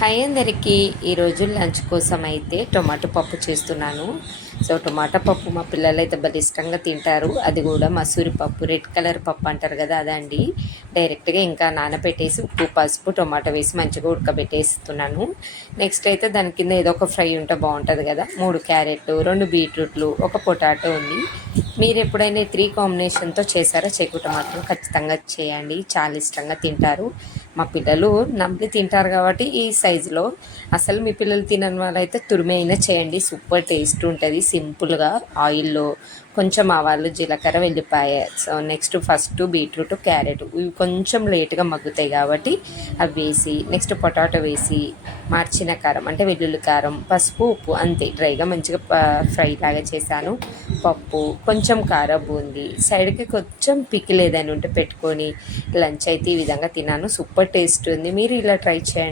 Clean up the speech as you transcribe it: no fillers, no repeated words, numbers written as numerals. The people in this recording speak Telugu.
హాయ్ అందరికీ ఈరోజు లంచ్ కోసం అయితే టొమాటో పప్పు చేస్తున్నాను. సో టొమాటో పప్పు మా పిల్లలు అయితే భలే ఇష్టంగా తింటారు. అది కూడా మసూరి పప్పు, రెడ్ కలర్ పప్పు అంటారు కదా అదండి. డైరెక్ట్గా ఇంకా నానబెట్టేసి ఉప్పు పసుపు టొమాటో వేసి మంచిగా ఉడకబెట్టేస్తున్నాను. నెక్స్ట్ అయితే దాని కింద ఏదో ఒక ఫ్రై ఉంటే బాగుంటుంది కదా. 3 క్యారెట్లు, 2 బీట్రూట్లు, ఒక పొటాటో ఉంది. మీరు ఎప్పుడైనా 3 కాంబినేషన్తో చేశారో చేయకుండా మాత్రం ఖచ్చితంగా చేయండి, చాలా ఇష్టంగా తింటారు. మా పిల్లలు నమ్మి తింటారు కాబట్టి ఈ సైజులో. అసలు మీ పిల్లలు తినని వాళ్ళైతే తురిమి అయినా చేయండి, సూపర్ టేస్ట్ ఉంటుంది. సింపుల్గా ఆయిల్లో కొంచెం ఆవాలు, జీలకర్ర, వెల్లిపాయ, so next first beetroot, carrot ఇవి కొంచెం లేట్గా మగ్గుతాయి కాబట్టి అవి వేసి, నెక్స్ట్ పొటాటో వేసి, మార్చిన కారం అంటే వెల్లుల్లి కారం, పసుపు, ఉప్పు అంతే. డ్రైగా మంచిగా ఫ్రై లాగా చేశాను. పప్పు, కొంచెం కారం బూంది, సైడ్కి కొంచెం పికిల్ ఏదైనా ఉంటే పెట్టుకొని లంచ్ అయితే ఈ విధంగా తిన్నాను. సూపర్ టేస్ట్ ఉంది, మీరు ఇలా ట్రై చేయండి.